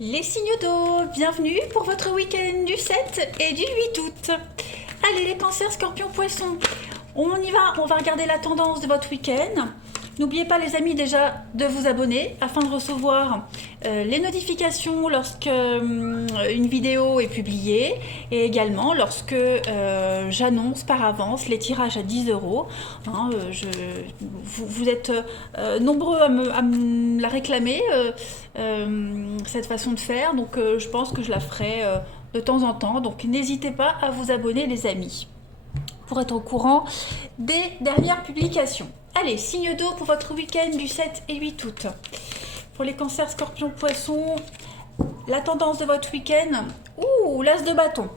Les signes d'eau, bienvenue pour votre week-end du 7 et du 8 août. Allez les cancers, scorpions, poissons, on y va, on va regarder la tendance de votre week-end. N'oubliez pas les amis déjà de vous abonner afin de recevoir les notifications lorsque une vidéo est publiée et également lorsque j'annonce par avance les tirages à 10 euros. Hein, vous êtes nombreux à me la réclamer, cette façon de faire, donc je pense que je la ferai de temps en temps. Donc n'hésitez pas à vous abonner les amis pour être au courant des dernières publications. Allez, signe d'eau pour votre week-end du 7 et 8 août. Pour les cancers, scorpions, poissons, la tendance de votre week-end, l'as de bâton.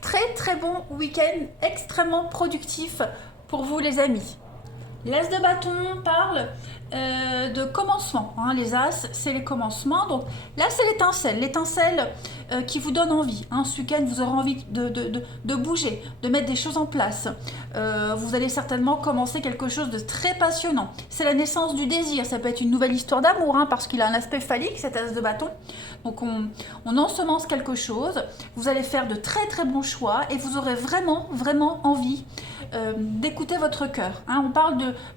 Très très bon week-end, extrêmement productif pour vous les amis. L'as de bâton parle de commencement. Hein. Les as, c'est les commencements. Donc là, c'est l'étincelle qui vous donne envie. Hein. Ce week-end, vous aurez envie de bouger, de mettre des choses en place. Vous allez certainement commencer quelque chose de très passionnant. C'est la naissance du désir. Ça peut être une nouvelle histoire d'amour, hein, parce qu'il a un aspect phallique, cet as de bâton. Donc on ensemence quelque chose. Vous allez faire de très très bons choix et vous aurez vraiment vraiment envie d'écouter votre cœur. Hein.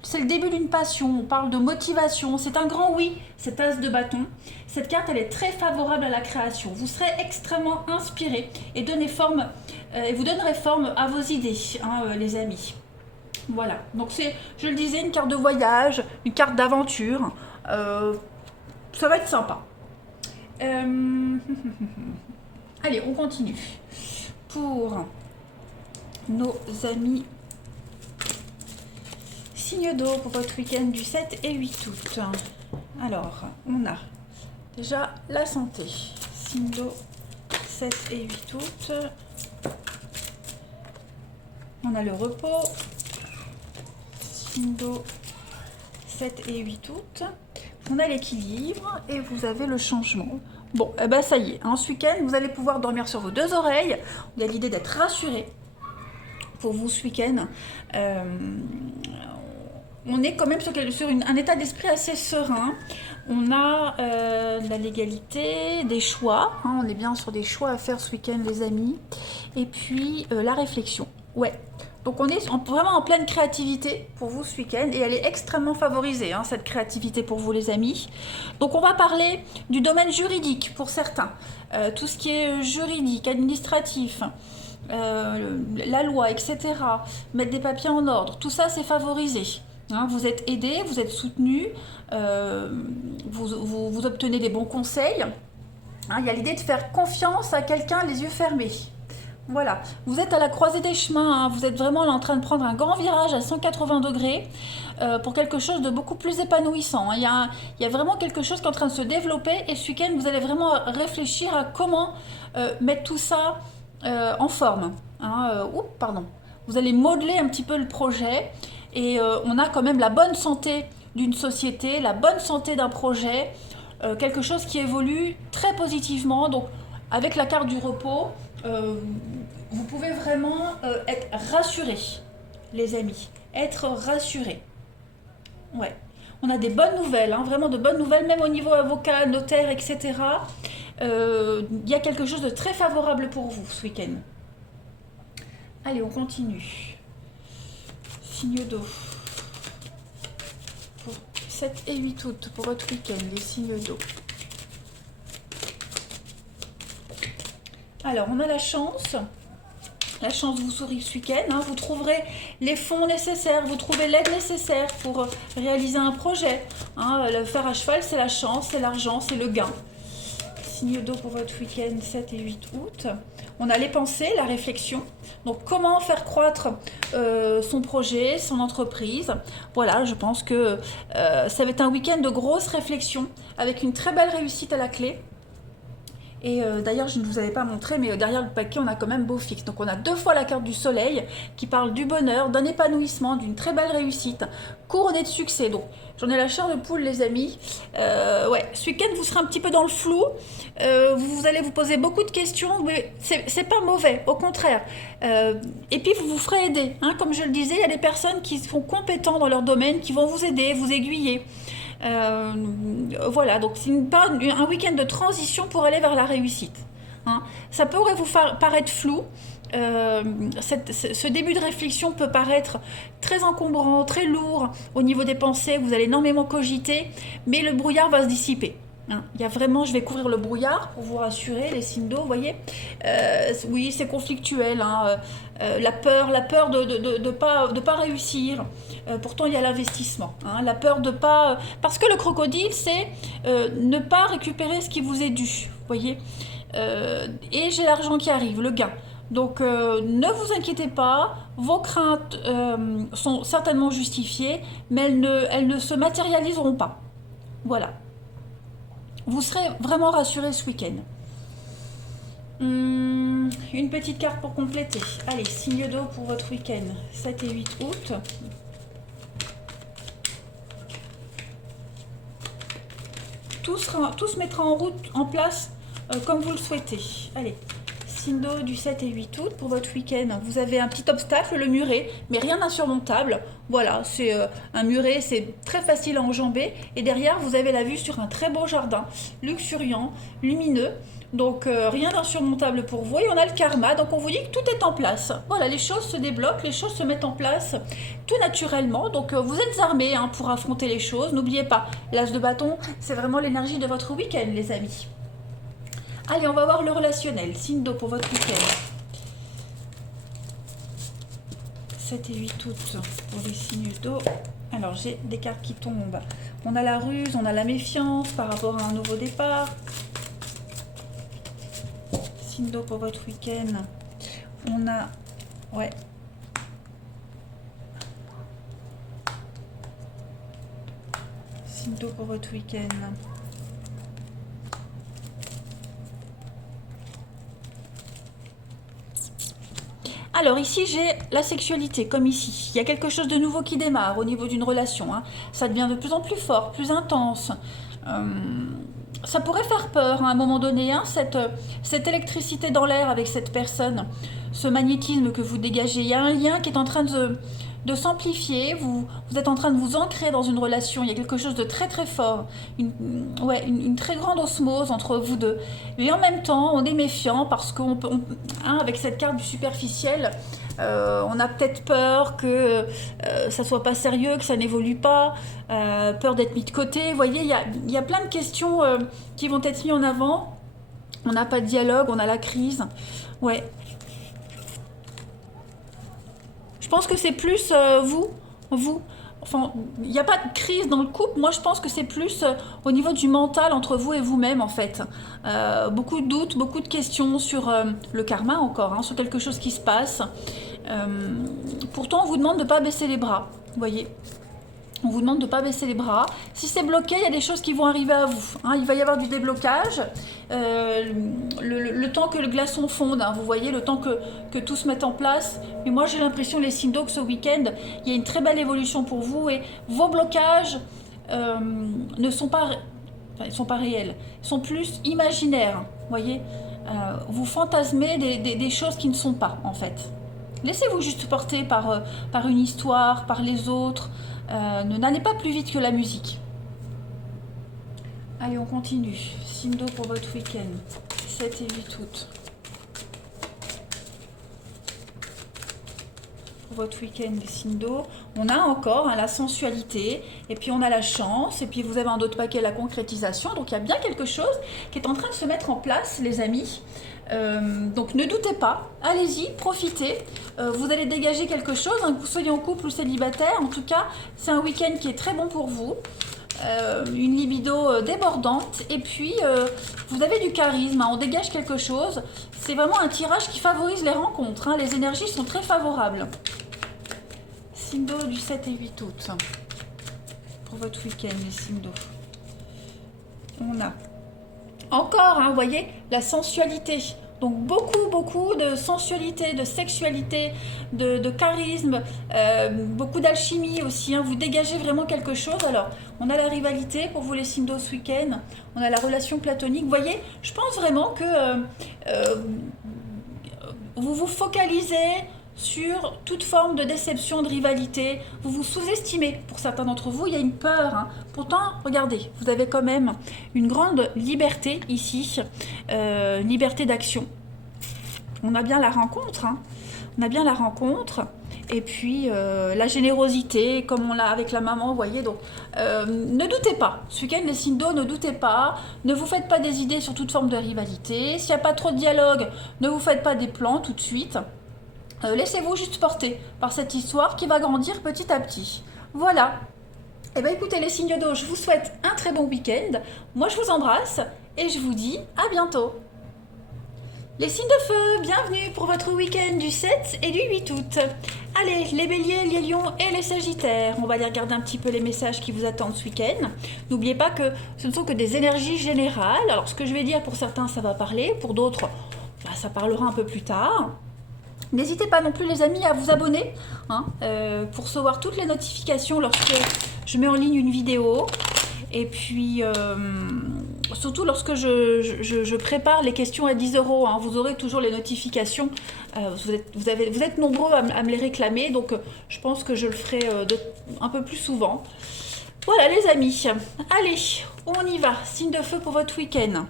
C'est le début d'une passion, on parle de motivation, c'est un grand oui, cette as de bâton. Cette carte, elle est très favorable à la création. Vous serez extrêmement inspiré et vous donnerez forme à vos idées, hein, les amis. Voilà, donc c'est, je le disais, une carte de voyage, une carte d'aventure. Ça va être sympa. Allez, on continue. Pour nos amis signe d'eau pour votre week-end du 7 et 8 août. Alors, on a déjà la santé. Signe d'eau 7 et 8 août. On a le repos. Signe d'eau 7 et 8 août. On a l'équilibre et vous avez le changement. Bon, eh ben ça y est, hein, ce week-end, vous allez pouvoir dormir sur vos deux oreilles. Il y a l'idée d'être rassuré pour vous ce week-end. On est quand même sur un état d'esprit assez serein. On a la légalité, des choix. Hein, on est bien sur des choix à faire ce week-end, les amis. Et puis la réflexion. Ouais. Donc on est vraiment en pleine créativité pour vous ce week-end. Et elle est extrêmement favorisée, hein, cette créativité pour vous, les amis. Donc on va parler du domaine juridique pour certains. Tout ce qui est juridique, administratif. La loi, etc. Mettre des papiers en ordre. Tout ça, c'est favorisé. Hein, vous êtes aidé, vous êtes soutenu, vous obtenez des bons conseils. Hein, il y a l'idée de faire confiance à quelqu'un les yeux fermés. Voilà, vous êtes à la croisée des chemins, hein, vous êtes vraiment là en train de prendre un grand virage à 180 degrés pour quelque chose de beaucoup plus épanouissant. Hein. Il y a vraiment quelque chose qui est en train de se développer et ce week-end, vous allez vraiment réfléchir à comment mettre tout ça en forme. Hein, pardon. Vous allez modeler un petit peu le projet. Et on a quand même la bonne santé d'une société, la bonne santé d'un projet, quelque chose qui évolue très positivement. Donc avec la carte du repos, vous pouvez vraiment être rassurés, les amis. Être rassurés. Ouais. On a des bonnes nouvelles, hein, vraiment de bonnes nouvelles, même au niveau avocat, notaire, etc. Il y a quelque chose de très favorable pour vous ce week-end. Allez, on continue. Signe d'eau. Pour 7 et 8 août, pour votre week-end, les signes d'eau. Alors, on a la chance. La chance vous sourit ce week-end. Hein. Vous trouverez les fonds nécessaires, vous trouvez l'aide nécessaire pour réaliser un projet. Hein. Le fer à cheval, c'est la chance, c'est l'argent, c'est le gain. Signe d'eau pour votre week-end 7 et 8 août. On a les pensées, la réflexion. Donc comment faire croître son projet, son entreprise. Voilà, je pense que ça va être un week-end de grosse réflexion avec une très belle réussite à la clé. Et d'ailleurs, je ne vous avais pas montré, mais derrière le paquet, on a quand même beau fixe. Donc on a deux fois la carte du soleil qui parle du bonheur, d'un épanouissement, d'une très belle réussite, couronnée de succès. Donc j'en ai la chair de poule, les amis. Ouais, ce week-end, vous serez un petit peu dans le flou. Vous allez vous poser beaucoup de questions, mais c'est pas mauvais, au contraire. Et puis vous vous ferez aider. Hein, comme je le disais, il y a des personnes qui sont compétentes dans leur domaine, qui vont vous aider, vous aiguiller. Voilà, donc c'est un week-end de transition pour aller vers la réussite. Hein. Ça pourrait vous paraître flou. Ce début de réflexion peut paraître très encombrant, très lourd au niveau des pensées. Vous allez énormément cogiter, mais le brouillard va se dissiper. Hein. Il y a vraiment, je vais couvrir le brouillard pour vous rassurer, les signes d'eau, vous voyez. Oui, c'est conflictuel. Hein. La peur de pas réussir. Pourtant, il y a l'investissement. Hein. La peur de pas... Parce que le crocodile, c'est ne pas récupérer ce qui vous est dû. Vous voyez. Et j'ai l'argent qui arrive, le gain. Donc ne vous inquiétez pas, vos craintes sont certainement justifiées, mais elles ne se matérialiseront pas. Voilà. Vous serez vraiment rassurés ce week-end. Une petite carte pour compléter. Allez, signe d'eau pour votre week-end, 7 et 8 août. Tout se mettra en place comme vous le souhaitez. Allez. Signe d'eau du 7 et 8 août pour votre week-end. Vous avez un petit obstacle, le muret, mais rien d'insurmontable. Voilà, c'est un muret, c'est très facile à enjamber. Et derrière, vous avez la vue sur un très beau jardin, luxuriant, lumineux. Donc rien d'insurmontable pour vous. Et on a le karma, donc on vous dit que tout est en place. Voilà, les choses se débloquent, les choses se mettent en place tout naturellement. Donc vous êtes armés hein, pour affronter les choses. N'oubliez pas, l'as de bâton, c'est vraiment l'énergie de votre week-end, les amis. Allez, on va voir le relationnel. Signe d'eau pour votre week-end. 7 et 8 août pour les signes d'eau. Alors, j'ai des cartes qui tombent. On a la ruse, on a la méfiance par rapport à un nouveau départ. Signe d'eau pour votre week-end. On a... Ouais. Signe d'eau pour votre week-end. Alors ici j'ai la sexualité, comme ici. Il y a quelque chose de nouveau qui démarre au niveau d'une relation. Hein. Ça devient de plus en plus fort, plus intense. Ça pourrait faire peur hein, à un moment donné, hein, cette électricité dans l'air avec cette personne, ce magnétisme que vous dégagez. Il y a un lien qui est en train de s'amplifier, vous êtes en train de vous ancrer dans une relation, il y a quelque chose de très très fort, une très grande osmose entre vous deux. Mais en même temps, on est méfiant parce avec cette carte du superficiel, on a peut-être peur que ça soit pas sérieux, que ça n'évolue pas, peur d'être mis de côté. Vous voyez, il y a plein de questions qui vont être mises en avant. On n'a pas de dialogue, on a la crise. Ouais. Je pense que c'est plus vous. Enfin, il n'y a pas de crise dans le couple. Moi, je pense que c'est plus au niveau du mental entre vous et vous-même, en fait. Beaucoup de doutes, beaucoup de questions sur le karma encore, hein, sur quelque chose qui se passe. Pourtant, on vous demande de ne pas baisser les bras, vous voyez. On vous demande de ne pas baisser les bras. Si c'est bloqué, il y a des choses qui vont arriver à vous. Hein. Il va y avoir du déblocage. Le temps que le glaçon fonde, hein, vous voyez, le temps que tout se mette en place. Mais moi, j'ai l'impression, les signes d'eau, que ce week-end, il y a une très belle évolution pour vous. Et vos blocages ne sont pas... Enfin, ils ne sont pas réels. Ils sont plus imaginaires, vous voyez. Vous fantasmez des choses qui ne sont pas, en fait. Laissez-vous juste porter par une histoire, par les autres. N'allez pas plus vite que la musique. Allez, on continue. Signe d'eau pour votre week-end, 7 et 8 août. Pour votre week-end, les signes d'eau. On a encore hein, la sensualité, et puis on a la chance, et puis vous avez un autre paquet, la concrétisation. Donc il y a bien quelque chose qui est en train de se mettre en place, les amis. Donc ne doutez pas, allez-y, profitez. Vous allez dégager quelque chose, hein, que vous soyez en couple ou célibataire. En tout cas, c'est un week-end qui est très bon pour vous. Une libido débordante. Et puis, vous avez du charisme, hein, on dégage quelque chose. C'est vraiment un tirage qui favorise les rencontres. Hein, les énergies sont très favorables. Signe d'eau du 7 et 8 août. Pour votre week-end, les signes d'eau. On a encore, hein, vous voyez, la sensualité. Donc beaucoup de sensualité, de sexualité, de charisme, beaucoup d'alchimie aussi. Hein. Vous dégagez vraiment quelque chose. Alors, on a la rivalité pour vous les signes d'eau ce week-end. On a la relation platonique. Vous voyez, je pense vraiment que vous vous focalisez sur toute forme de déception, de rivalité. Vous vous sous-estimez. Pour certains d'entre vous, il y a une peur, hein. Pourtant, regardez, vous avez quand même une grande liberté ici, liberté d'action. On a bien la rencontre, hein. On a bien la rencontre. Et puis la générosité, comme on l'a avec la maman, vous voyez. Donc, ne doutez pas. Ce week-end, les signes d'eau, ne doutez pas. Ne vous faites pas des idées sur toute forme de rivalité. S'il n'y a pas trop de dialogue, ne vous faites pas des plans tout de suite. Laissez-vous juste porter par cette histoire qui va grandir petit à petit. Voilà. Et bien écoutez les signes d'eau, je vous souhaite un très bon week-end. Moi je vous embrasse et je vous dis à bientôt. Les signes de feu, bienvenue pour votre week-end du 7 et du 8 août. Allez, les béliers, les lions et les sagittaires, on va aller regarder un petit peu les messages qui vous attendent ce week-end. N'oubliez pas que ce ne sont que des énergies générales. Alors ce que je vais dire pour certains ça va parler, pour d'autres ça parlera un peu plus tard. N'hésitez pas non plus les amis à vous abonner hein, pour recevoir toutes les notifications lorsque je mets en ligne une vidéo. Et puis surtout lorsque je prépare les questions à 10 €, hein, vous aurez toujours les notifications. Vous êtes nombreux à me les réclamer, donc je pense que je le ferai un peu plus souvent. Voilà les amis, allez, on y va, signe de feu pour votre week-end.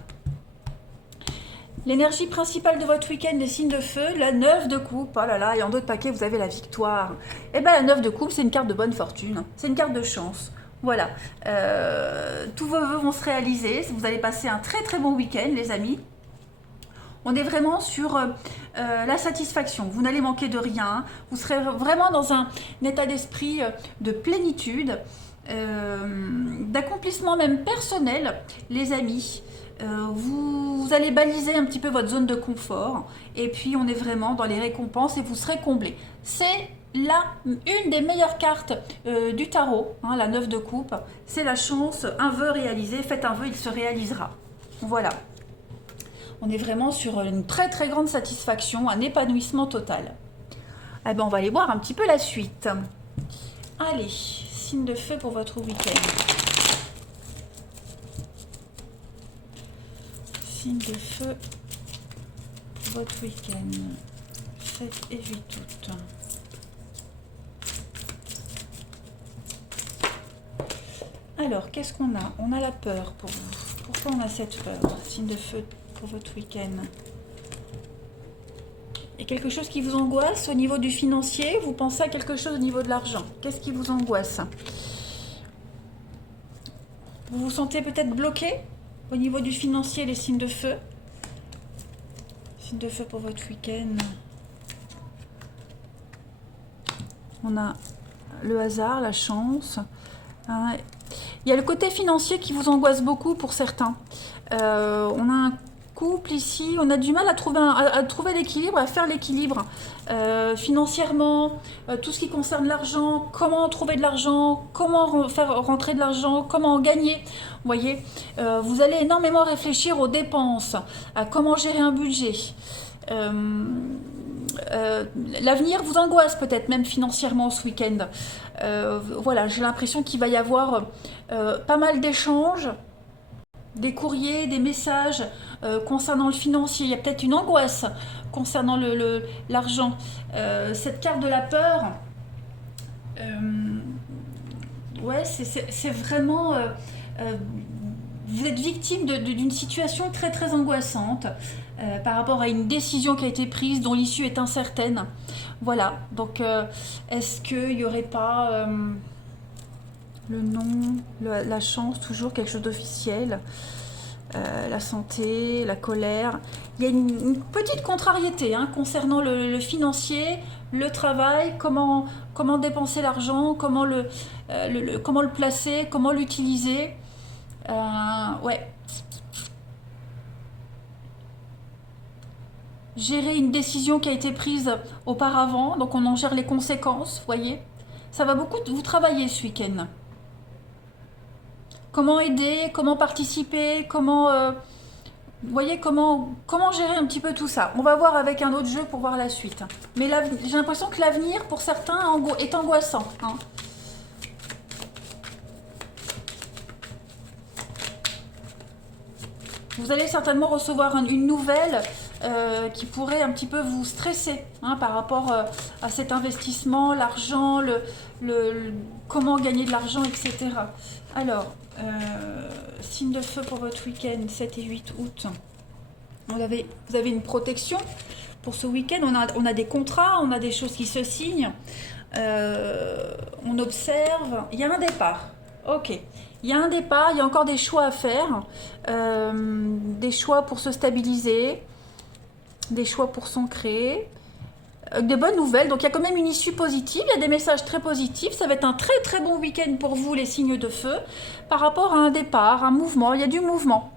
L'énergie principale de votre week-end, les signes de feu, la 9 de coupe. Oh là là, et en d'autres paquets, vous avez la victoire. Et bien la 9 de coupe, c'est une carte de bonne fortune. C'est une carte de chance. Voilà. Tous vos vœux vont se réaliser. Vous allez passer un très très bon week-end, les amis. On est vraiment sur la satisfaction. Vous n'allez manquer de rien. Vous serez vraiment dans un état d'esprit de plénitude, d'accomplissement même personnel, les amis. Vous allez baliser un petit peu votre zone de confort et puis on est vraiment dans les récompenses et vous serez comblé. C'est une des meilleures cartes du tarot, hein, la 9 de coupe. C'est la chance, un vœu réalisé, faites un vœu, il se réalisera. Voilà. On est vraiment sur une très très grande satisfaction, un épanouissement total. Eh ben, on va aller voir un petit peu la suite. Allez, signe de feu pour votre week-end. Signe de feu pour votre week-end, 7 et 8 août. Alors, qu'est-ce qu'on a? On a la peur pour vous. Pourquoi on a cette peur? Signe de feu pour votre week-end. Il y a quelque chose qui vous angoisse au niveau du financier? Vous pensez à quelque chose au niveau de l'argent? Qu'est-ce qui vous angoisse? Vous vous sentez peut-être bloqué au niveau du financier, les signes de feu? Signe de feu pour votre week-end. On a le hasard, la chance. Hein. Il y a le côté financier qui vous angoisse beaucoup pour certains. On a un couple ici, on a du mal à trouver l'équilibre, à faire l'équilibre financièrement, tout ce qui concerne l'argent, comment trouver de l'argent, comment faire rentrer de l'argent, comment en gagner. Vous voyez, vous allez énormément réfléchir aux dépenses, à comment gérer un budget. L'avenir vous angoisse peut-être même financièrement ce week-end. Voilà, j'ai l'impression qu'il va y avoir pas mal d'échanges, des courriers, des messages concernant le financier. Il y a peut-être une angoisse concernant l'argent. Cette carte de la peur, ouais, c'est vraiment... vous êtes victime d'une situation très très angoissante par rapport à une décision qui a été prise dont l'issue est incertaine. Voilà, donc est-ce qu'il n'y aurait pas le nom, la chance, toujours quelque chose d'officiel, la santé, la colère. Il y a une petite contrariété hein, concernant le financier, le travail, comment dépenser l'argent, comment le placer, comment l'utiliser. Ouais. Gérer une décision qui a été prise auparavant, donc on en gère les conséquences, vous voyez. Ça va beaucoup vous travailler ce week-end. Comment aider, comment participer, comment... vous voyez, comment gérer un petit peu tout ça. On va voir avec un autre jeu pour voir la suite. Mais j'ai l'impression que l'avenir, pour certains, est angoissant. Hein. Vous allez certainement recevoir une nouvelle qui pourrait un petit peu vous stresser hein, par rapport à cet investissement, l'argent, comment gagner de l'argent, etc. Alors, signe de feu pour votre week-end, 7 et 8 août. Vous avez une protection pour ce week-end. On a des contrats, on a des choses qui se signent. On observe. Il y a un départ. Ok. Il y a un départ, il y a encore des choix à faire. Des choix pour se stabiliser. Des choix pour s'ancrer. De bonnes nouvelles. Donc il y a quand même une issue positive. Il y a des messages très positifs. Ça va être un très très bon week-end pour vous, les signes de feu. Par rapport à un départ, un mouvement. Il y a du mouvement.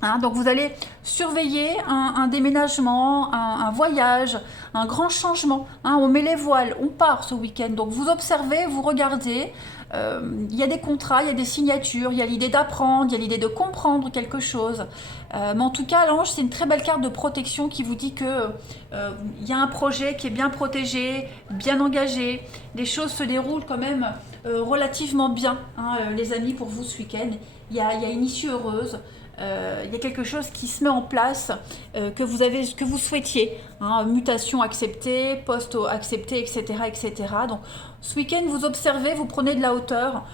Hein, donc vous allez surveiller un déménagement, un voyage, un grand changement. Hein, on met les voiles, on part ce week-end. Donc vous observez, vous regardez. Il y a des contrats, il y a des signatures, il y a l'idée d'apprendre, il y a l'idée de comprendre quelque chose. Mais en tout cas, l'ange, c'est une très belle carte de protection qui vous dit que il y a un projet qui est bien protégé, bien engagé. Les choses se déroulent quand même relativement bien, hein, les amis, pour vous ce week-end. Il y a une issue heureuse. Il y a quelque chose qui se met en place que vous souhaitiez, hein, mutation acceptée, poste accepté, etc., etc. Donc ce week-end vous observez, vous prenez de la hauteur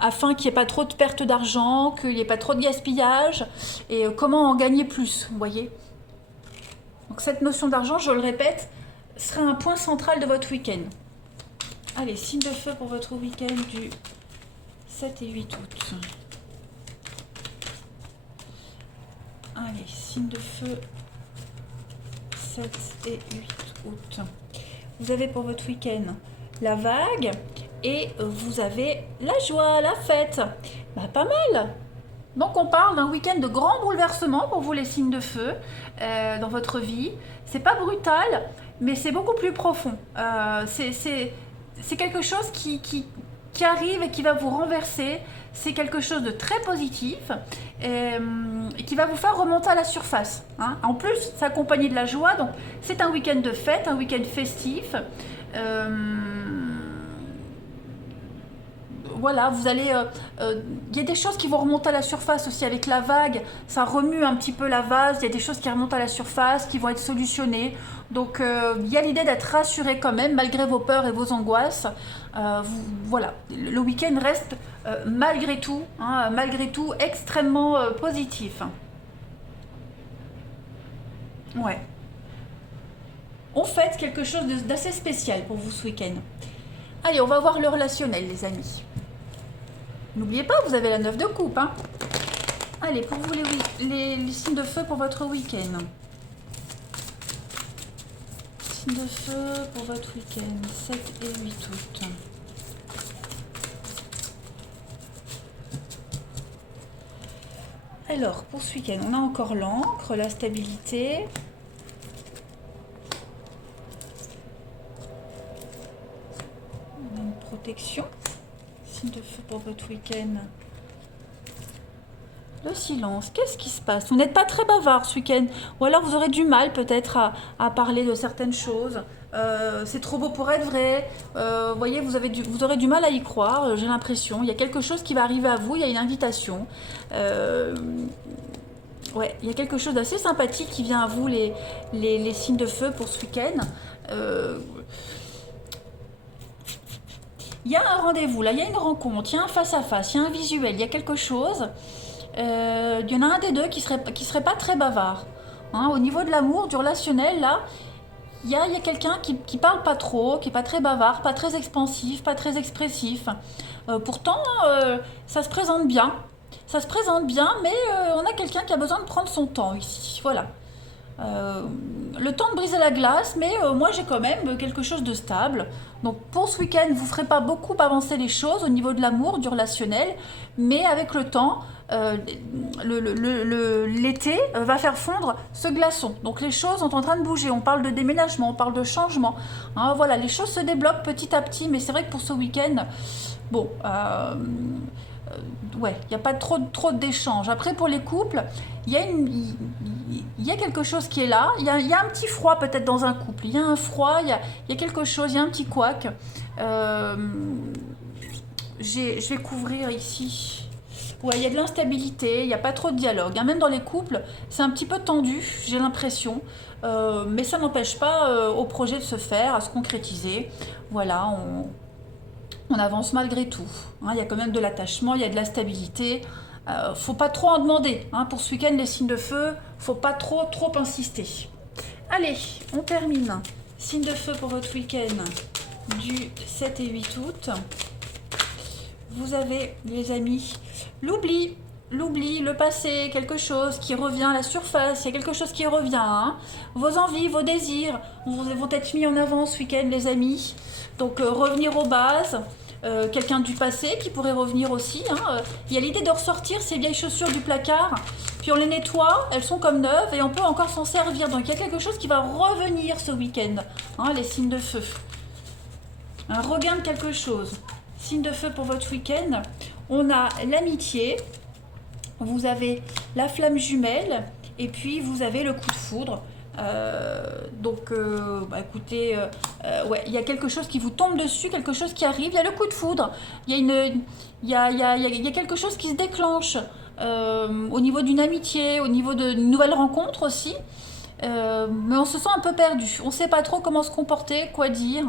afin qu'il n'y ait pas trop de perte d'argent, qu'il n'y ait pas trop de gaspillage et comment en gagner plus, vous voyez. Donc cette notion d'argent, je le répète, sera un point central de votre week-end. Allez, signe de feu pour votre week-end du 7 et 8 août. Allez, signe de feu, 7 et 8 août. Vous avez pour votre week-end la vague et vous avez la joie, la fête. Bah, pas mal. Donc on parle d'un week-end de grands bouleversements pour vous les signes de feu dans votre vie. C'est pas brutal, mais c'est beaucoup plus profond. C'est quelque chose qui arrive et qui va vous renverser. C'est quelque chose de très positif et qui va vous faire remonter à la surface. Hein. En plus, c'est accompagné de la joie, donc c'est un week-end de fête, un week-end festif. Voilà, vous allez... y a des choses qui vont remonter à la surface aussi avec la vague. Ça remue un petit peu la vase. Il y a des choses qui remontent à la surface, qui vont être solutionnées. Donc, il y a l'idée d'être rassuré quand même, malgré vos peurs et vos angoisses. Voilà, le week-end reste malgré tout, extrêmement positif. Ouais. On fête quelque chose d'assez spécial pour vous ce week-end. Allez, on va voir le relationnel, les amis. N'oubliez pas, vous avez la 9 de coupe. Hein. Allez, pour vous les signes de feu pour votre week-end. Signes de feu pour votre week-end, 7 et 8 août. Alors, pour ce week-end, on a encore l'encre, la stabilité. On a une protection. Signe de feu pour votre week-end. Le silence, qu'est-ce qui se passe? Vous n'êtes pas très bavard ce week-end. Ou alors vous aurez du mal peut-être à parler de certaines choses. C'est trop beau pour être vrai. Vous voyez, vous aurez du mal à y croire, j'ai l'impression. Il y a quelque chose qui va arriver à vous, il y a une invitation. Ouais, il y a quelque chose d'assez sympathique qui vient à vous, les signes de feu pour ce week-end. Il y a un rendez-vous, là, il y a une rencontre, il y a un face-à-face, il y a un visuel, il y a quelque chose. Il y en a un des deux qui serait pas très bavard. Hein, au niveau de l'amour, du relationnel, là, il y a quelqu'un qui parle pas trop, qui est pas très bavard, pas très expansif, pas très expressif. Pourtant, ça se présente bien. Ça se présente bien, mais on a quelqu'un qui a besoin de prendre son temps ici. Voilà. Le temps de briser la glace, mais moi j'ai quand même quelque chose de stable. Donc pour ce week-end, vous ne ferez pas beaucoup avancer les choses au niveau de l'amour, du relationnel, mais avec le temps, l'été va faire fondre ce glaçon. Donc les choses sont en train de bouger. On parle de déménagement, on parle de changement. Hein, voilà, les choses se débloquent petit à petit, mais c'est vrai que pour ce week-end, bon... ouais, il n'y a pas trop d'échanges. Après, pour les couples, il y a quelque chose qui est là. Il y a un petit froid peut-être dans un couple. Il y a un froid, il y a quelque chose, il y a un petit couac. Je vais couvrir ici Ouais, il y a de l'instabilité, il n'y a pas trop de dialogue, hein. Même dans les couples, c'est un petit peu tendu, j'ai l'impression. Mais ça n'empêche pas au projet de se faire, à se concrétiser. Voilà, on avance malgré tout, hein. Il y a quand même de l'attachement, il y a de la stabilité. Faut pas trop en demander, hein. Pour ce week-end, les signes de feu, faut pas trop insister. Allez, on termine. Signe de feu pour votre week-end du 7 et 8 août. Vous avez, les amis, l'oubli, le passé, quelque chose qui revient à la surface, il y a quelque chose qui revient, hein. Vos envies, vos désirs vont être mis en avant ce week-end, les amis. Donc revenir aux bases, quelqu'un du passé qui pourrait revenir aussi, hein. Il y a l'idée de ressortir ces vieilles chaussures du placard, puis on les nettoie, elles sont comme neuves et on peut encore s'en servir. Donc il y a quelque chose qui va revenir ce week-end, hein, les signes de feu. Un regain de quelque chose. Signe de feu pour votre week-end. On a l'amitié, vous avez la flamme jumelle et puis vous avez le coup de foudre. Écoutez, ouais, il y a quelque chose qui vous tombe dessus, quelque chose qui arrive. Il y a le coup de foudre. Il y a quelque chose qui se déclenche au niveau d'une amitié, au niveau d'une nouvelle rencontre aussi. Mais on se sent un peu perdu, on ne sait pas trop comment se comporter, quoi dire.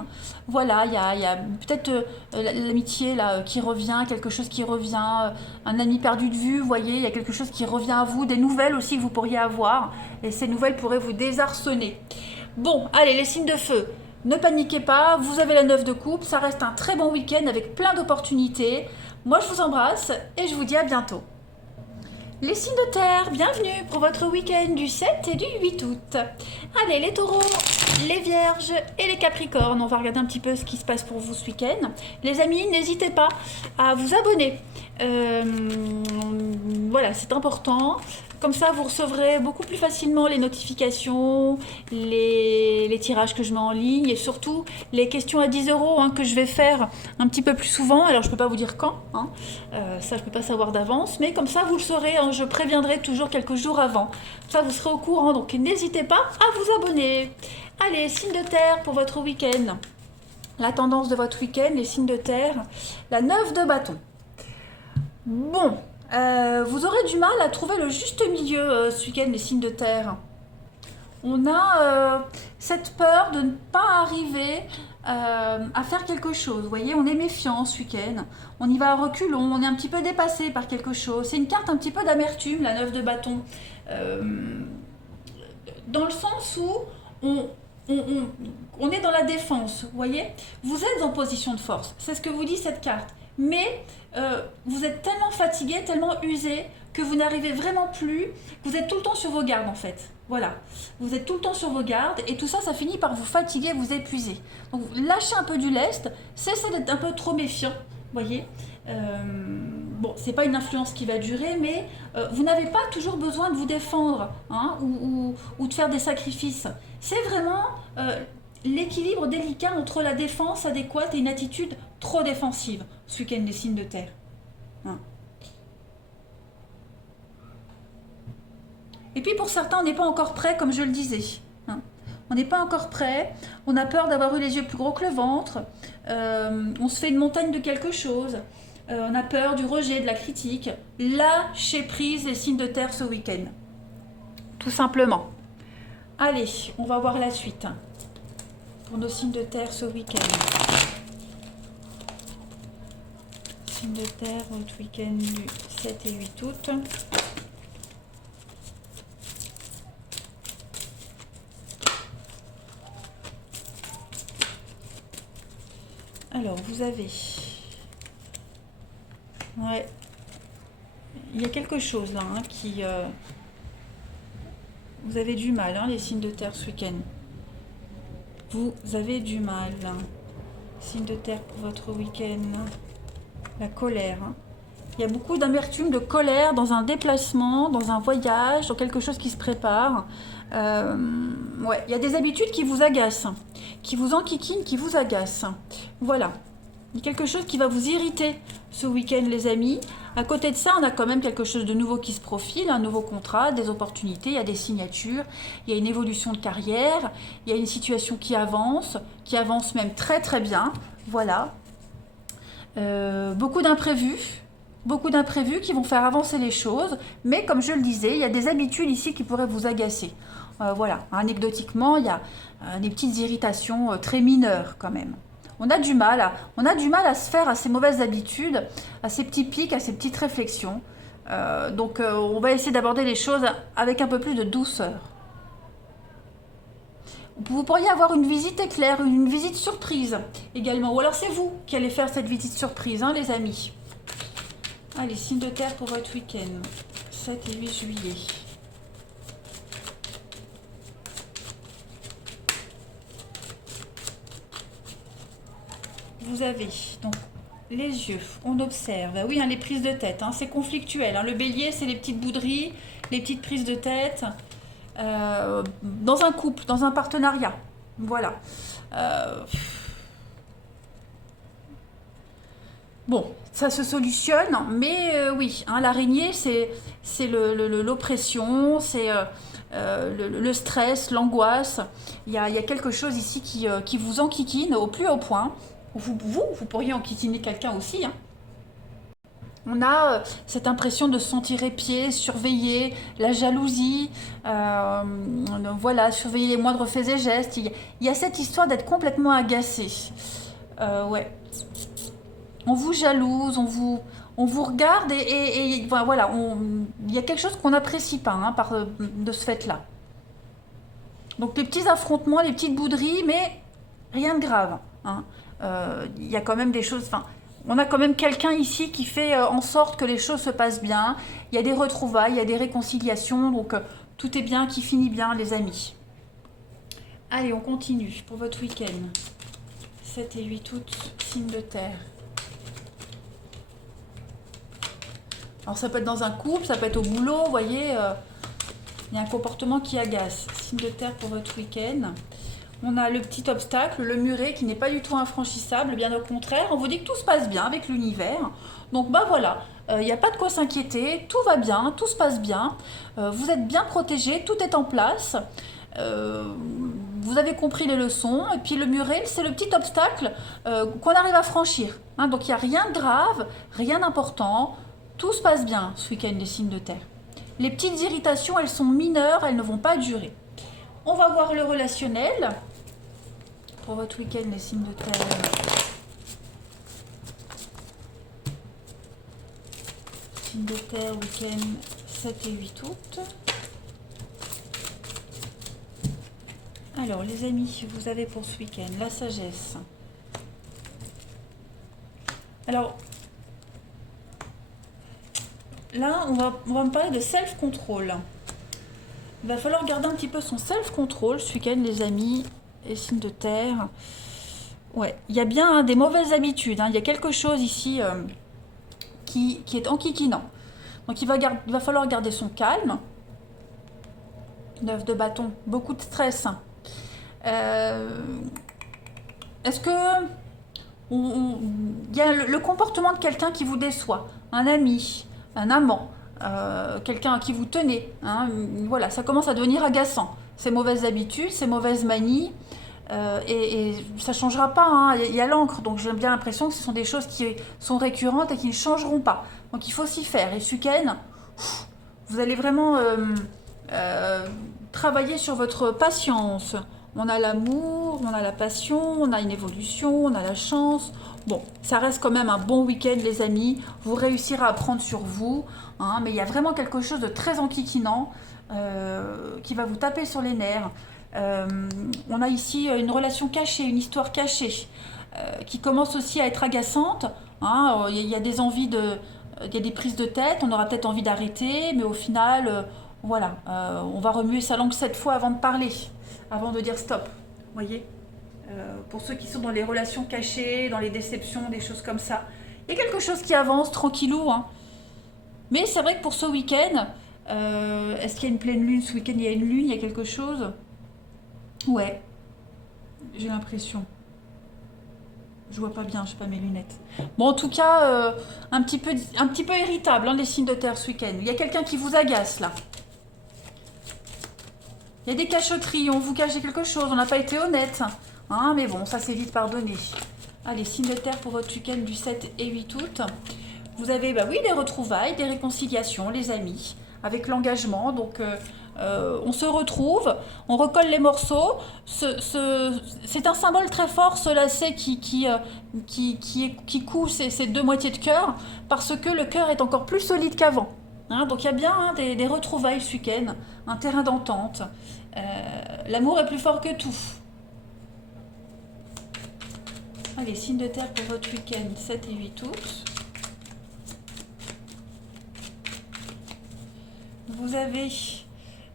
Voilà, il y a peut-être l'amitié là qui revient, quelque chose qui revient, un ami perdu de vue, vous voyez, il y a quelque chose qui revient à vous, des nouvelles aussi que vous pourriez avoir, et ces nouvelles pourraient vous désarçonner. Bon, allez, les signes de feu, ne paniquez pas, vous avez la 9 de coupe, ça reste un très bon week-end avec plein d'opportunités. Moi je vous embrasse et je vous dis à bientôt. Les signes de terre, bienvenue pour votre week-end du 7 et du 8 août. Allez, les taureaux, les vierges et les capricornes, on va regarder un petit peu ce qui se passe pour vous ce week-end. Les amis, n'hésitez pas à vous abonner. Voilà, c'est important. Comme ça, vous recevrez beaucoup plus facilement les notifications, les tirages que je mets en ligne et surtout les questions à 10 €, hein, que je vais faire un petit peu plus souvent. Alors, je ne peux pas vous dire quand, hein. Ça, je ne peux pas savoir d'avance, mais comme ça, vous le saurez, hein, je préviendrai toujours quelques jours avant. Ça, vous serez au courant, donc n'hésitez pas à vous abonner. Allez, signe de terre pour votre week-end. La tendance de votre week-end, les signes de terre, la 9 de bâton. Bon. Vous aurez du mal à trouver le juste milieu ce week-end, les signes de terre. On a cette peur de ne pas arriver à faire quelque chose. Vous voyez, on est méfiant ce week-end. On y va à reculons, on est un petit peu dépassé par quelque chose. C'est une carte un petit peu d'amertume, la 9 de bâton. Dans le sens où on est dans la défense, vous voyez. Vous êtes en position de force, c'est ce que vous dit cette carte. Mais vous êtes tellement fatigué, tellement usé, que vous n'arrivez vraiment plus, vous êtes tout le temps sur vos gardes en fait. Voilà, vous êtes tout le temps sur vos gardes et tout ça, ça finit par vous fatiguer, vous épuiser. Donc lâchez un peu du lest, cessez d'être un peu trop méfiant, voyez. Bon, c'est pas une influence qui va durer, mais vous n'avez pas toujours besoin de vous défendre, hein, ou de faire des sacrifices. C'est vraiment l'équilibre délicat entre la défense adéquate et une attitude trop défensive, ce week-end des signes de terre. Hein. Et puis pour certains, on n'est pas encore prêt, comme je le disais. Hein. On n'est pas encore prêt, on a peur d'avoir eu les yeux plus gros que le ventre, on se fait une montagne de quelque chose, on a peur du rejet, de la critique. Lâchez prise les signes de terre ce week-end. Tout simplement. Allez, on va voir la suite pour nos signes de terre ce week-end. Signes de terre, votre week-end du 7 et 8 août. Alors, vous avez... Ouais. Il y a quelque chose là, hein, qui... Vous avez du mal, hein, les signes de terre ce week-end. Vous avez du mal. Hein. Signe de terre pour votre week-end. La colère. Hein. Il y a beaucoup d'amertume, de colère dans un déplacement, dans un voyage, dans quelque chose qui se prépare. Ouais, il y a des habitudes qui vous agacent, qui vous enquiquinent, qui vous agacent. Voilà. Il y a quelque chose qui va vous irriter ce week-end, les amis. À côté de ça, on a quand même quelque chose de nouveau qui se profile, un nouveau contrat, des opportunités, il y a des signatures, il y a une évolution de carrière, il y a une situation qui avance même très très bien. Voilà. Beaucoup d'imprévus, beaucoup d'imprévus qui vont faire avancer les choses. Mais comme je le disais, il y a des habitudes ici qui pourraient vous agacer. Voilà, anecdotiquement, il y a des petites irritations très mineures quand même. On a du mal à se faire à ces mauvaises habitudes, à ces petits pics, à ces petites réflexions. Donc on va essayer d'aborder les choses avec un peu plus de douceur. Vous pourriez avoir une visite éclair, une visite surprise également. Ou alors c'est vous qui allez faire cette visite surprise, hein, les amis. Allez, signe de terre pour votre week-end. 7 et 8 juillet. Vous avez donc les yeux, on observe. Ah oui, hein, les prises de tête, hein, c'est conflictuel. Hein. Le bélier, c'est les petites bouderies, les petites prises de tête. Dans un couple, dans un partenariat. Voilà. Bon, ça se solutionne, mais oui, hein, l'araignée, c'est l'oppression, c'est le stress, l'angoisse. Il y a quelque chose ici qui vous enquiquine au plus haut point. Vous pourriez enquiquiner quelqu'un aussi, hein. On a cette impression de se sentir épié, surveiller, la jalousie, voilà, surveiller les moindres faits et gestes. Il y a cette histoire d'être complètement agacé. Ouais. On vous jalouse, on vous regarde et voilà, il y a quelque chose qu'on n'apprécie pas, hein, de ce fait-là. Donc les petits affrontements, les petites bouderies, mais rien de grave, hein. Il y a quand même des choses... On a quand même quelqu'un ici qui fait en sorte que les choses se passent bien. Il y a des retrouvailles, il y a des réconciliations, donc tout est bien, qui finit bien, les amis. Allez, on continue pour votre week-end. 7 et 8 août, signe de terre. Alors ça peut être dans un couple, ça peut être au boulot, vous voyez, il y a un comportement qui agace. Signe de terre pour votre week-end. On a le petit obstacle, le muret qui n'est pas du tout infranchissable, bien au contraire. On vous dit que tout se passe bien avec l'univers. Donc bah voilà, il n'y a pas de quoi s'inquiéter, tout va bien, tout se passe bien. Vous êtes bien protégés, tout est en place. Vous avez compris les leçons. Et puis le muret, c'est le petit obstacle qu'on arrive à franchir. Hein, donc il n'y a rien de grave, rien d'important. Tout se passe bien ce week-end, les signes de terre. Les petites irritations, elles sont mineures, elles ne vont pas durer. On va voir le relationnel. Pour votre week-end, les signes de terre. Signes de terre, week-end 7 et 8 août. Alors, les amis, vous avez pour ce week-end la sagesse. Alors, là, on va me parler de self-control. Il va falloir garder un petit peu son self-control ce week-end, les amis. Et signes de terre. Ouais, il y a bien hein, des mauvaises habitudes. Hein. Il y a quelque chose ici qui est enquiquinant. Donc il va falloir garder son calme. 9 de bâton, beaucoup de stress. Est-ce que il y a le comportement de quelqu'un qui vous déçoit, un ami, un amant, quelqu'un à qui vous tenez, hein, voilà, ça commence à devenir agaçant. Ces mauvaises habitudes, ces mauvaises manies, et ça ne changera pas, hein. Il y a l'encre, donc j'ai bien l'impression que ce sont des choses qui sont récurrentes et qui ne changeront pas. Donc il faut s'y faire. Et ce week-end, vous allez vraiment travailler sur votre patience. On a l'amour, on a la passion, on a une évolution, on a la chance. Bon, ça reste quand même un bon week-end, les amis. Vous réussirez à prendre sur vous, hein, mais il y a vraiment quelque chose de très enquiquinant qui va vous taper sur les nerfs. On a ici une relation cachée, une histoire cachée qui commence aussi à être agaçante. Hein, il y a des envies il y a des prises de tête, on aura peut-être envie d'arrêter, mais au final, voilà, on va remuer sa langue 7 fois avant de parler, avant de dire stop. Vous voyez, pour ceux qui sont dans les relations cachées, dans les déceptions, des choses comme ça, il y a quelque chose qui avance tranquillou. Hein. Mais c'est vrai que pour ce week-end, est-ce qu'il y a une pleine lune ce week-end? Il y a une lune, il y a quelque chose? Ouais, j'ai l'impression. Je vois pas bien, je pas mes lunettes. Bon, en tout cas, un petit peu irritable, hein, les signes de terre ce week-end. Il y a quelqu'un qui vous agace, là. Il y a des cachotteries, on vous cachait quelque chose, on n'a pas été honnête. Hein, mais bon, ça c'est vite pardonné. Allez, signes de terre pour votre week-end du 7 et 8 août. Vous avez, bah oui, des retrouvailles, des réconciliations, les amis, avec l'engagement. Donc, on se retrouve, on recolle les morceaux. C'est un symbole très fort, ce lacet qui coud ces deux moitiés de cœur, parce que le cœur est encore plus solide qu'avant. Hein, donc il y a bien des retrouvailles ce week-end, un terrain d'entente. L'amour est plus fort que tout. Allez, signe de terre pour votre week-end 7 et 8 août. Vous avez...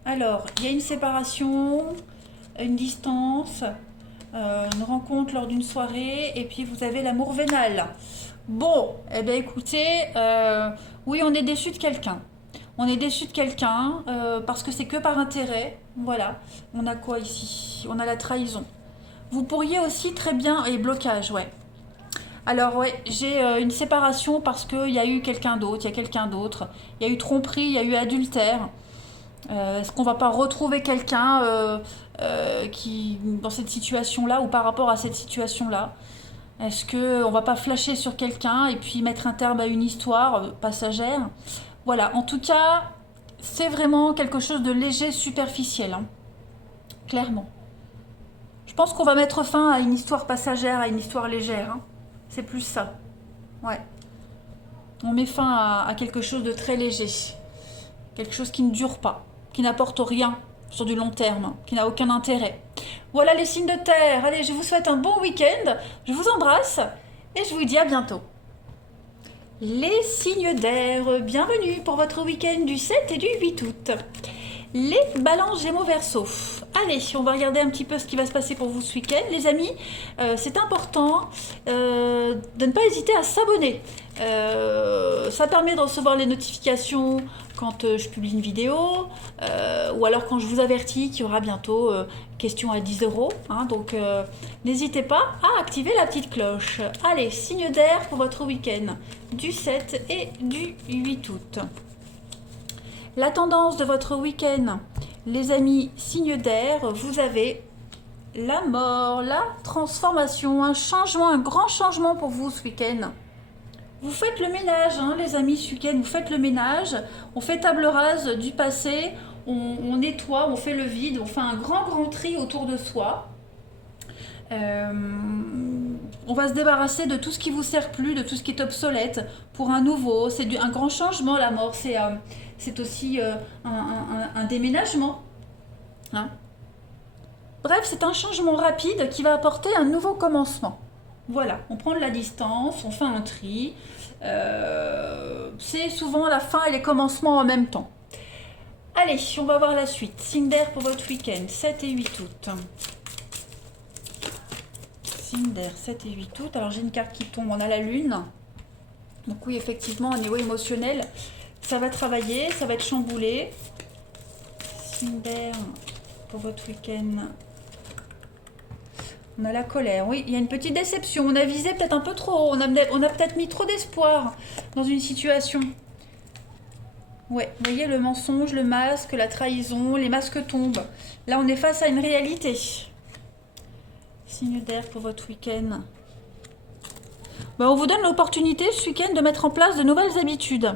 Alors, il y a une séparation, une distance, une rencontre lors d'une soirée, et puis vous avez l'amour vénal. Bon, eh bien écoutez, oui, on est déçu de quelqu'un. On est déçu de quelqu'un parce que c'est que par intérêt. Voilà. On a quoi ici? On a la trahison. Vous pourriez aussi très bien... Et blocage, ouais. Alors ouais, j'ai une séparation parce qu'il y a eu quelqu'un d'autre, il y a quelqu'un d'autre. Il y a eu tromperie, il y a eu adultère. Est-ce qu'on va pas retrouver quelqu'un qui dans cette situation-là ou par rapport à cette situation-là? Est-ce qu'on va pas flasher sur quelqu'un et puis mettre un terme à une histoire passagère? Voilà, en tout cas, c'est vraiment quelque chose de léger, superficiel, hein. Clairement. Je pense qu'on va mettre fin à une histoire passagère, à une histoire légère, hein. C'est plus ça. Ouais. On met fin à quelque chose de très léger. Quelque chose qui ne dure pas, qui n'apporte rien sur du long terme, qui n'a aucun intérêt. Voilà les signes de terre. Allez, je vous souhaite un bon week-end. Je vous embrasse et je vous dis à bientôt. Les signes d'air, bienvenue pour votre week-end du 7 et du 8 août. Les balances Gémeaux Verseau. Allez, on va regarder un petit peu ce qui va se passer pour vous ce week-end. Les amis, c'est important de ne pas hésiter à s'abonner. Ça permet de recevoir les notifications quand je publie une vidéo ou alors quand je vous avertis qu'il y aura bientôt question à 10 €. Hein, donc, n'hésitez pas à activer la petite cloche. Allez, signe d'air pour votre week-end du 7 et du 8 août. La tendance de votre week-end, les amis, signe d'air, vous avez la mort, la transformation, un changement, un grand changement pour vous ce week-end. Vous faites le ménage, hein, les amis, ce week-end, vous faites le ménage, on fait table rase du passé, on nettoie, on fait le vide, on fait un grand tri autour de soi. On va se débarrasser de tout ce qui vous sert plus, de tout ce qui est obsolète pour un nouveau. C'est un grand changement, la mort. C'est aussi un déménagement. Hein. Bref, c'est un changement rapide qui va apporter un nouveau commencement. Voilà, on prend de la distance, on fait un tri. C'est souvent la fin et les commencements en même temps. Allez, on va voir la suite. Signe d'air pour votre week-end, 7 et 8 août. Signe d'air, 7 et 8 août. Alors j'ai une carte qui tombe, on a la lune. Donc oui, effectivement, au niveau émotionnel, ça va travailler, ça va être chamboulé. Signe d'air pour votre week-end. On a la colère, oui, il y a une petite déception. On a visé peut-être un peu trop, on a peut-être mis trop d'espoir dans une situation. Ouais, vous voyez le mensonge, le masque, la trahison, les masques tombent. Là, on est face à une réalité. Signe d'air pour votre week-end. Ben, on vous donne l'opportunité ce week-end de mettre en place de nouvelles habitudes.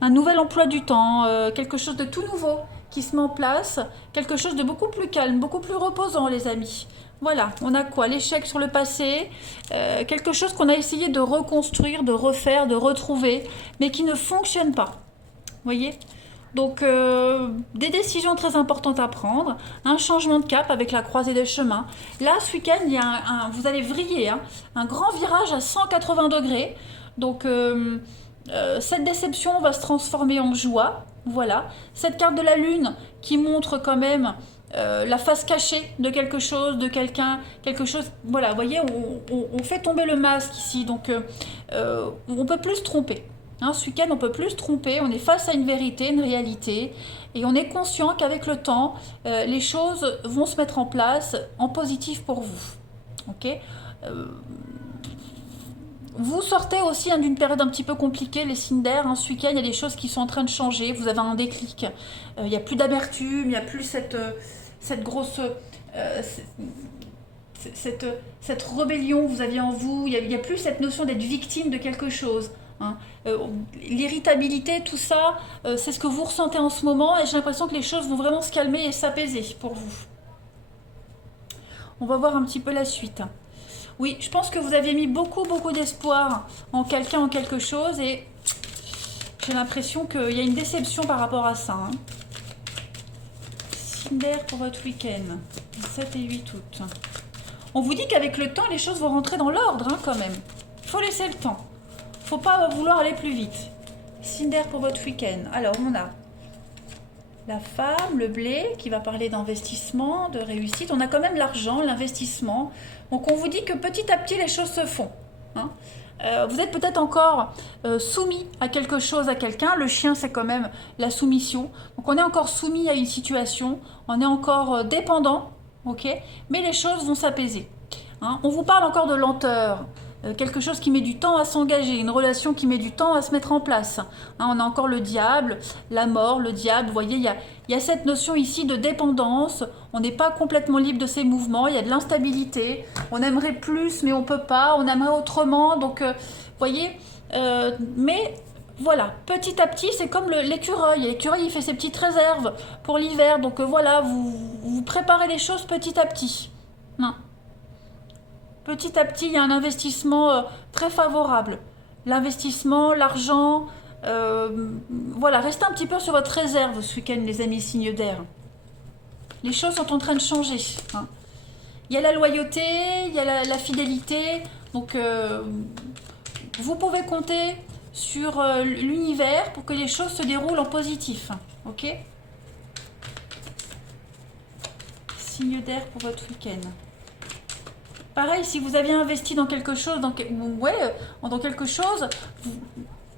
Un nouvel emploi du temps, quelque chose de tout nouveau qui se met en place. Quelque chose de beaucoup plus calme, beaucoup plus reposant, les amis. Voilà, on a quoi? L'échec sur le passé, quelque chose qu'on a essayé de reconstruire, de refaire, de retrouver, mais qui ne fonctionne pas. Vous voyez? Donc, des décisions très importantes à prendre, un changement de cap avec la croisée des chemins. Là, ce week-end, il y a vous allez vriller, hein, un grand virage à 180 degrés. Donc, cette déception va se transformer en joie. Voilà. Cette carte de la lune qui montre quand même la face cachée de quelque chose, de quelqu'un, quelque chose. Voilà, vous voyez, on fait tomber le masque ici. Donc, on peut plus se tromper. Hein, ce week-end, on ne peut plus se tromper, on est face à une vérité, une réalité, et on est conscient qu'avec le temps, les choses vont se mettre en place en positif pour vous. Okay, vous sortez aussi d'une période un petit peu compliquée, les signes d'air. Hein, ce week-end, il y a des choses qui sont en train de changer, vous avez un déclic, il n'y a plus d'amertume, il n'y a plus cette grosse... cette rébellion que vous aviez en vous, il n'y a plus cette notion d'être victime de quelque chose. hein. L'irritabilité, tout ça, c'est ce que vous ressentez en ce moment et j'ai l'impression que les choses vont vraiment se calmer et s'apaiser pour vous. On va voir un petit peu la suite. Oui, je pense que vous aviez mis beaucoup d'espoir en quelqu'un, en quelque chose et j'ai l'impression qu'il y a une déception par rapport à ça. Hein. Cinder pour votre week-end, 7 et 8 août. On vous dit qu'avec le temps, les choses vont rentrer dans l'ordre hein, quand même. Il faut laisser le temps. Faut pas vouloir aller plus vite. Cinder pour votre week-end. Alors, on a la femme, le blé, qui va parler d'investissement, de réussite. On a quand même l'argent, l'investissement. Donc, on vous dit que petit à petit, les choses se font. Hein. Vous êtes peut-être encore soumis à quelque chose, à quelqu'un. Le chien, c'est quand même la soumission. Donc, on est encore soumis à une situation. On est encore dépendant. Ok, mais les choses vont s'apaiser. Hein. On vous parle encore de lenteur. Quelque chose qui met du temps à s'engager, une relation qui met du temps à se mettre en place. Hein, on a encore le diable, la mort, le diable. Vous voyez, il y a cette notion ici de dépendance. On n'est pas complètement libre de ses mouvements. Il y a de l'instabilité. On aimerait plus, mais on ne peut pas. On aimerait autrement. Donc, vous voyez, mais voilà, petit à petit, c'est comme l'écureuil. L'écureuil, il fait ses petites réserves pour l'hiver. Donc, voilà, vous préparez les choses petit à petit. Non. Petit à petit, il y a un investissement très favorable. L'investissement, l'argent, voilà, restez un petit peu sur votre réserve ce week-end, les amis signes d'air. Les choses sont en train de changer. Hein. Il y a la loyauté, il y a la fidélité. Donc, vous pouvez compter sur l'univers pour que les choses se déroulent en positif. Ok ? Signe d'air pour votre week-end. Pareil, si vous aviez investi dans quelque chose, dans quelque chose,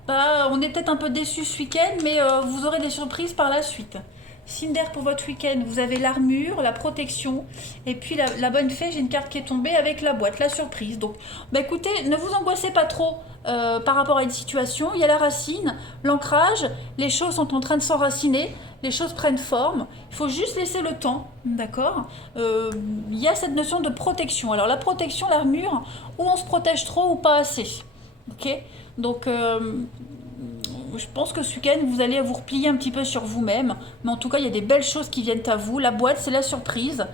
on est peut-être un peu déçu ce week-end, mais vous aurez des surprises par la suite. Cinder pour votre week-end, vous avez l'armure, la protection, et puis la bonne fée, j'ai une carte qui est tombée avec la boîte, la surprise. Donc, écoutez, ne vous angoissez pas trop par rapport à une situation. Il y a la racine, l'ancrage, les choses sont en train de s'enraciner. Les choses prennent forme, il faut juste laisser le temps, d'accord. Il y a cette notion de protection. Alors la protection, l'armure, où on se protège trop ou pas assez, ok. Donc je pense que ce week-end, vous allez vous replier un petit peu sur vous-même, mais en tout cas, il y a des belles choses qui viennent à vous. La boîte, c'est la surprise.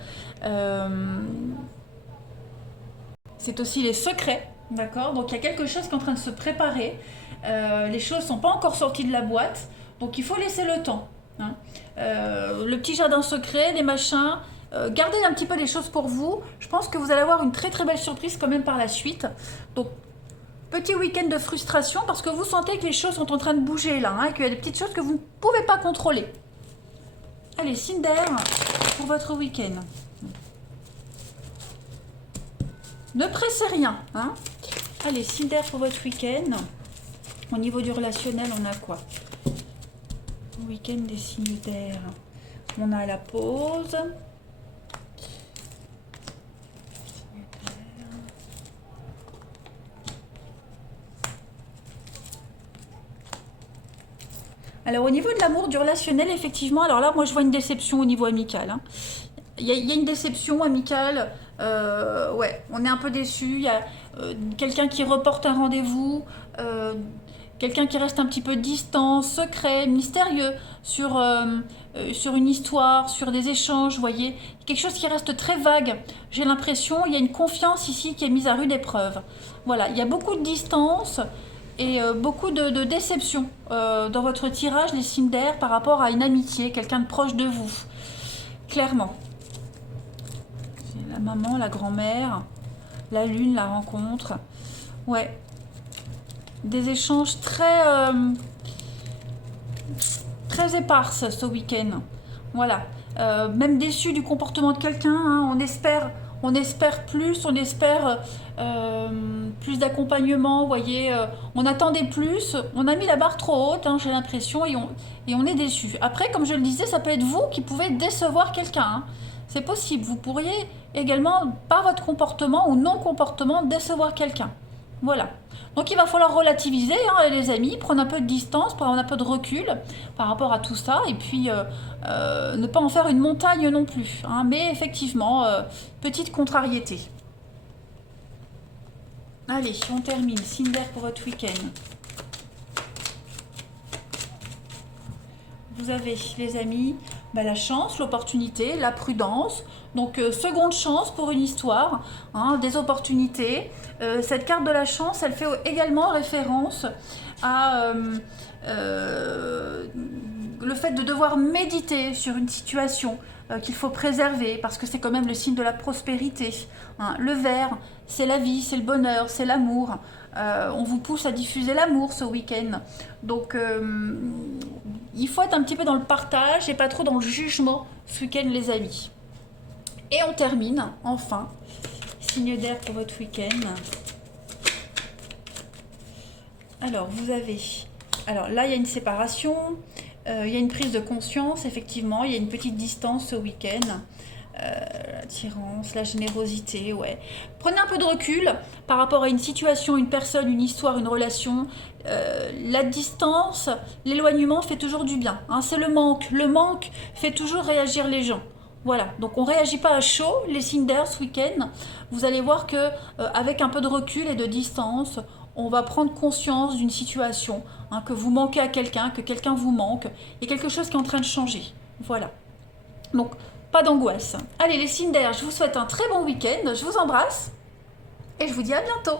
C'est aussi les secrets, d'accord. Donc il y a quelque chose qui est en train de se préparer. Les choses ne sont pas encore sorties de la boîte, donc il faut laisser le temps. Hein. Le petit jardin secret, les machins, gardez un petit peu les choses pour vous. Je pense que vous allez avoir une très très belle surprise quand même par la suite. Donc petit week-end de frustration parce que vous sentez que les choses sont en train de bouger là, hein, qu'il y a des petites choses que vous ne pouvez pas contrôler. Allez, Cinder pour votre week-end. Ne pressez rien, hein. Allez, Cinder pour votre week-end. Au niveau du relationnel, on a quoi? Week-end des signes d'air. On a la pause. Alors au niveau de l'amour, du relationnel, effectivement, alors là, moi je vois une déception au niveau amical. Hein. Il y a une déception amicale. Ouais, on est un peu déçu. Il y a quelqu'un qui reporte un rendez-vous. Quelqu'un qui reste un petit peu distant, secret, mystérieux sur une histoire, sur des échanges, vous voyez. Quelque chose qui reste très vague. J'ai l'impression, il y a une confiance ici qui est mise à rude épreuve. Voilà, il y a beaucoup de distance et beaucoup de déception dans votre tirage, les signes d'air, par rapport à une amitié, quelqu'un de proche de vous. Clairement. La maman, la grand-mère, la lune, la rencontre. Ouais. Des échanges très éparses ce week-end. Voilà. Même déçu du comportement de quelqu'un. Hein. On espère plus, on espère plus d'accompagnement. Vous voyez, on attendait plus. On a mis la barre trop haute, hein, j'ai l'impression, et on est déçu. Après, comme je le disais, ça peut être vous qui pouvez décevoir quelqu'un. Hein. C'est possible. Vous pourriez également, par votre comportement ou non-comportement, décevoir quelqu'un. Voilà. Donc il va falloir relativiser, hein, les amis, prendre un peu de distance, prendre un peu de recul par rapport à tout ça, et puis ne pas en faire une montagne non plus. Hein, mais effectivement, petite contrariété. Allez, on termine. Cinder pour votre week-end. vous avez, les amis, la chance, l'opportunité, la prudence. Donc, seconde chance pour une histoire, hein, des opportunités. Cette carte de la chance, elle fait également référence à le fait de devoir méditer sur une situation qu'il faut préserver, parce que c'est quand même le signe de la prospérité. Hein. Le vert, c'est la vie, c'est le bonheur, c'est l'amour. On vous pousse à diffuser l'amour ce week-end. Donc, il faut être un petit peu dans le partage et pas trop dans le jugement ce week-end, les amis. Et on termine, enfin, signe d'air pour votre week-end. Alors, vous avez... Alors là, il y a une séparation, il y a une prise de conscience, effectivement, il y a une petite distance ce week-end. L'attirance, la générosité, ouais. Prenez un peu de recul par rapport à une situation, une personne, une histoire, une relation. La distance, l'éloignement fait toujours du bien. Hein, c'est le manque. Le manque fait toujours réagir les gens. Voilà, donc on ne réagit pas à chaud, les signes d'air ce week-end. Vous allez voir que avec un peu de recul et de distance, on va prendre conscience d'une situation, hein, que vous manquez à quelqu'un, que quelqu'un vous manque. Il y a quelque chose qui est en train de changer. Voilà. Donc, pas d'angoisse. Allez, les signes d'air, je vous souhaite un très bon week-end. Je vous embrasse et je vous dis à bientôt.